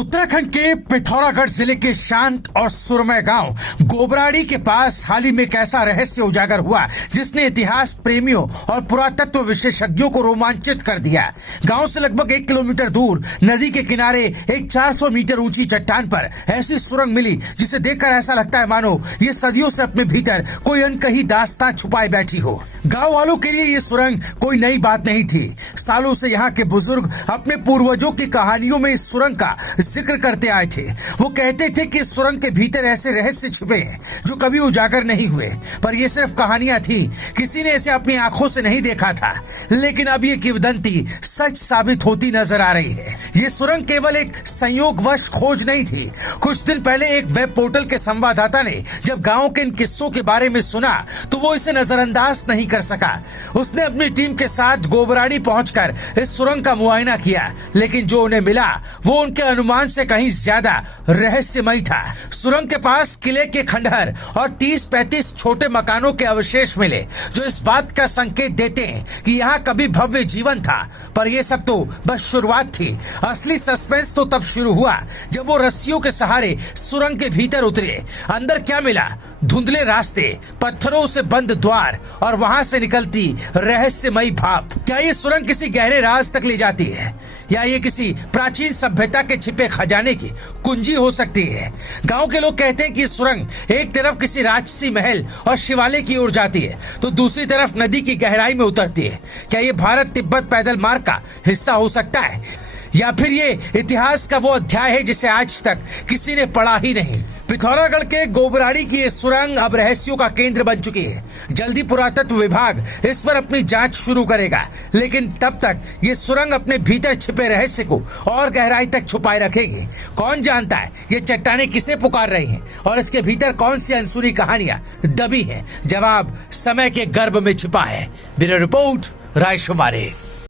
उत्तराखंड के पिथौरागढ़ जिले के शांत और सुरमय गांव गोबराड़ी के पास हाल ही में एक ऐसा रहस्य उजागर हुआ जिसने इतिहास प्रेमियों और पुरातत्व विशेषज्ञों को रोमांचित कर दिया। गांव से लगभग 1 किलोमीटर दूर नदी के किनारे एक 400 मीटर ऊंची चट्टान पर ऐसी सुरंग मिली जिसे देखकर ऐसा लगता है मानो ये सदियों से अपने भीतर कोई अनकही दास्तां छुपाए बैठी हो। गांव वालों के लिए ये सुरंग कोई नई बात नहीं थी। सालों से यहाँ के बुजुर्ग अपने पूर्वजों की कहानियों में इस सुरंग का जिक्र करते आए थे। वो कहते थे कि इस सुरंग के भीतर ऐसे रहस्य छिपे हैं जो कभी उजागर नहीं हुए, पर ये सिर्फ कहानियां थी। किसी ने इसे अपनी आंखों से नहीं देखा था, लेकिन अब ये किंवदंती सच साबित होती नजर आ रही है। ये सुरंग केवल एक संयोगवश खोज नहीं थी। कुछ दिन पहले एक वेब पोर्टल के संवाददाता ने जब गाँव के इन किस्सों के बारे में सुना तो वो इसे नजरअंदाज नहीं कर सका। उसने अपनी टीम के साथ गोबराड़ी पहुंचकर इस सुरंग का मुआयना किया, लेकिन जो उन्हें मिला वो उनके अनुमान से कहीं ज्यादा रहस्यमय था। सुरंग के पास किले के खंडहर और 30-35 छोटे मकानों के अवशेष मिले जो इस बात का संकेत देते हैं कि यहाँ कभी भव्य जीवन था। पर यह सब तो बस शुरुआत थी। असली सस्पेंस तो तब शुरू हुआ जब वो रस्सियों के सहारे सुरंग के भीतर उतरे। अंदर क्या मिला? धुंधले रास्ते, पत्थरों से बंद द्वार और वहां से निकलती रहस्यमयी भाप। क्या ये सुरंग किसी गहरे राज तक ले जाती है या ये किसी प्राचीन सभ्यता के छिपे खजाने की कुंजी हो सकती है? गांव के लोग कहते हैं कि सुरंग एक तरफ किसी राजसी महल और शिवालय की ओर जाती है तो दूसरी तरफ नदी की गहराई में उतरती है। क्या ये भारत तिब्बत पैदल मार्ग का हिस्सा हो सकता है या फिर ये इतिहास का वो अध्याय है जिसे आज तक किसी ने पढ़ा ही नहीं? पिथौरागढ़ के गोबराड़ी की ये सुरंग अब रहस्यों का केंद्र बन चुकी है। जल्दी पुरातत्व विभाग इस पर अपनी जांच शुरू करेगा, लेकिन तब तक ये सुरंग अपने भीतर छिपे रहस्य को और गहराई तक छुपाए रखेगी। कौन जानता है ये चट्टानें किसे पुकार रही हैं और इसके भीतर कौन सी अनसुनी कहानियां दबी हैं? जवाब समय के गर्भ में छिपा है। Bureau report, रायशुमारी।